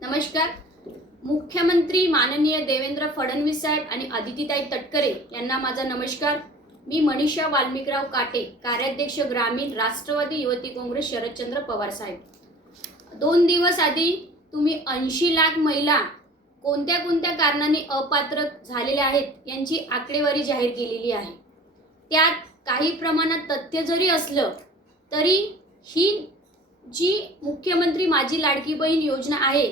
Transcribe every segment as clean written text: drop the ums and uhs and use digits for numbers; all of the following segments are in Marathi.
नमस्कार। मुख्यमंत्री माननीय देवेंद्र फडणवीस साहेब आणि अदितीताई तटकरे यांना माझा नमस्कार। मी मनीषा वाल्मिकराव काटे, कार्याध्यक्ष ग्रामीण राष्ट्रवादी युवती काँग्रेस शरदचंद्र पवार साहेब। 2 दिवस आधी तुम्ही 80 लाख महिला कोणत्या कोणत्या कारणाने अपात्र झालेल्या आहेत यांची आकडेवारी जाहीर केलेली आहे। त्यात काही प्रमाणात तथ्य जरी असलं तरी ही जी मुख्यमंत्री माझी लाडकी बहीण योजना आहे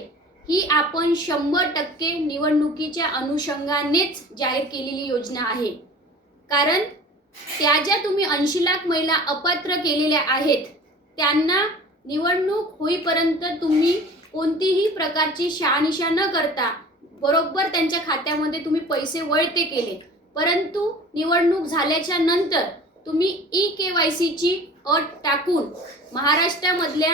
ही आपण 100% निवडणुकीच्या अनुषंगानेच जाहीर केलेली योजना आहे। कारण त्या ज्या तुम्ही 80 लाख महिला अपात्र केलेल्या आहेत त्यांना निवडणूक होईपर्यंत तुम्ही कोणतीही प्रकारची शहानिशा न करता बरोबर त्यांच्या खात्यामध्ये तुम्ही पैसे वळते केले। परंतु निवडणूक झाल्याच्या नंतर तुम्ही ई-KYC ची अट टाकून महाराष्ट्रामधल्या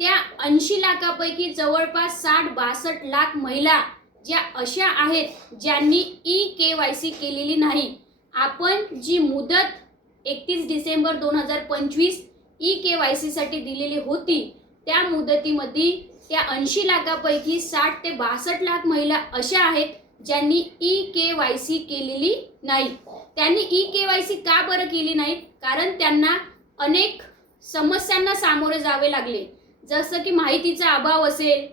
त्या 80 लाखापैकी जवळपास 60-62 लाख महिला ज्या अशा आहेत ज्यांनी ई-KYC केलेली नाही, आपण जी मुदत 31 डिसेंबर 2025 ई-KYC साठी दिलेली होती त्या मुदतीमध्ये त्या 80 लाखापैकी 60 ते 62 लाख महिला अशा आहेत ज्यांनी ई-KYC केलेली नाही। त्यांनी ई-KYC का बरं केली नाही? कारण त्यांना अनेक समस्यांना सामोरे जावे लागले, जसं की माहितीचा अभाव असेल,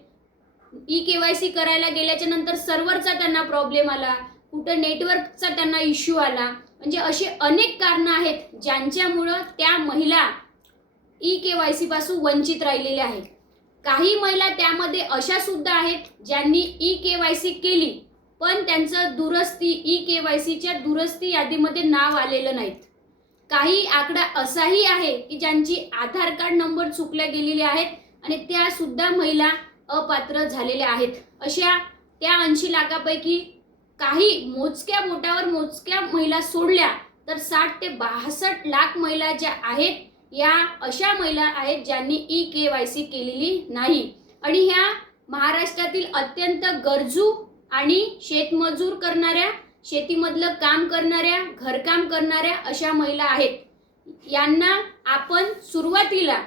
ई-KYC करायला गेल्याच्या नंतर सर्व्हरचा त्यांना प्रॉब्लेम आला, कुठं नेटवर्कचा त्यांना इश्यू आला, म्हणजे असे अनेक कारणं आहेत ज्यांच्यामुळं त्या महिला ई-KYC पासून वंचित राहिलेल्या आहेत। काही महिला त्यामध्ये अशा सुद्धा आहेत ज्यांनी ई-KYC केली पण त्यांचं दुरुस्ती ई-KYCच्या दुरुस्ती यादीमध्ये नाव आलेलं नाही। काही आकडा असाही आहे की ज्यांची आधार कार्ड नंबर चुकल्या गेलेले आहेत आणि त्या सुद्धा महिला अपात्र झालेल्या आहेत। अशा त्या 80 लाखापैकी काही मोजक्या बोटावर मोजक्या महिला सोडल्या तर 60 ते 62 लाख महिला ज्या आहेत या अशा महिला आहेत ज्यांनी ई-KYC केलेली नाही। आणि ह्या महाराष्ट्रातील अत्यंत गरजू आणि शेतमजूर करणाऱ्या, शेतीमधलं काम करणाऱ्या, घरकाम करणाऱ्या अशा महिला आहेत। यांना आपण सुरुवातीला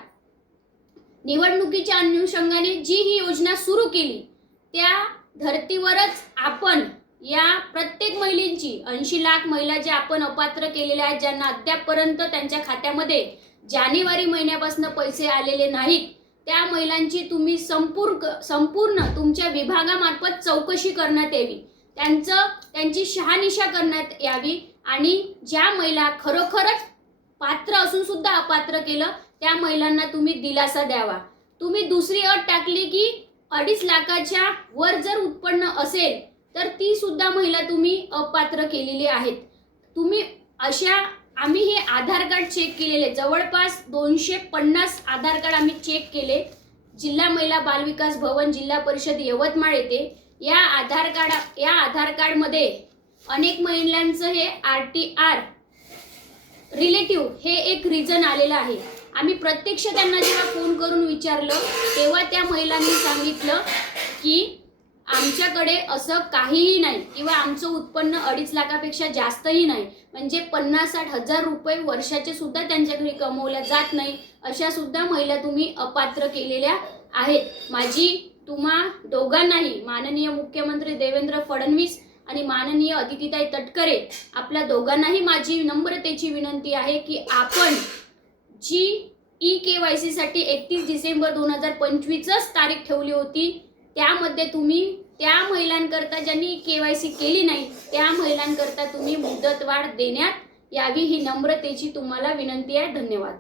निवडणुकीच्या अनुषंगाने जी ही योजना सुरू केली त्या धर्तीवरच आपण या प्रत्येक महिलेची 80 लाख महिला ज्या आपण अपात्र केलेल्या आहेत, ज्यांना अद्यापपर्यंत त्यांच्या खात्यामध्ये जानेवारी महिन्यापासून पैसे आलेले नाहीत, त्या महिलांची तुम्ही संपूर्ण तुमच्या विभागामार्फत चौकशी करण्यात यावी, त्यांची शहानिशा करण्यात यावी आणि ज्या महिला खरोखरच पात्र असून सुद्धा अपात्र केलं त्या महिलांना तुम्ही दिलासा द्यावा। तुम्ही दुसरी अट टाकली की 2.5 लाखाच्या वर जर उत्पन्न असेल तर ती सुद्धा महिला तुम्ही अपात्र केलेली आहेत। तुम्ही अशा आम्ही हे आधार कार्ड चेक केलेले जवळपास 250 आधार कार्ड आम्ही चेक केले। जिल्हा महिला बाल विकास भवन, जिल्हा परिषद यवतमाळ येथे या आधार कार्ड मध्ये अनेक महिलांचं हे RTR रिलेटिव्ह हे एक रिझन आलेलं आहे। आम्ही प्रत्यक्ष त्यांना जेव्हा फोन करून विचारलं तेव्हा त्या महिलांनी सांगितलं की आमच्याकडे असं काहीही नाही किंवा आमचं उत्पन्न 2.5 लाखापेक्षा जास्तही नाही, म्हणजे 50-60 हजार रुपये वर्षाचे सुद्धा त्यांच्या घरी कमवल्या जात नाही। अशा सुद्धा महिला तुम्ही अपात्र केलेल्या आहेत। माझी तुम्हा दोघांनाही माननीय मुख्यमंत्री देवेंद्र फडणवीस आणि माननीय अदितीताई तटकरे आपल्या दोघांनाही माझी नम्रतेची विनंती आहे की आपण जी ई-KYC साठी 31 डिसेंबर 2025च तारीख ठेवली होती त्यामध्ये तुम्ही त्या महिलांकरता ज्यांनी KYC केली नाही त्या महिलांकरता तुम्ही मुदतवाढ देण्यात यावी ही नम्रतेची तुम्हाला विनंती आहे। धन्यवाद।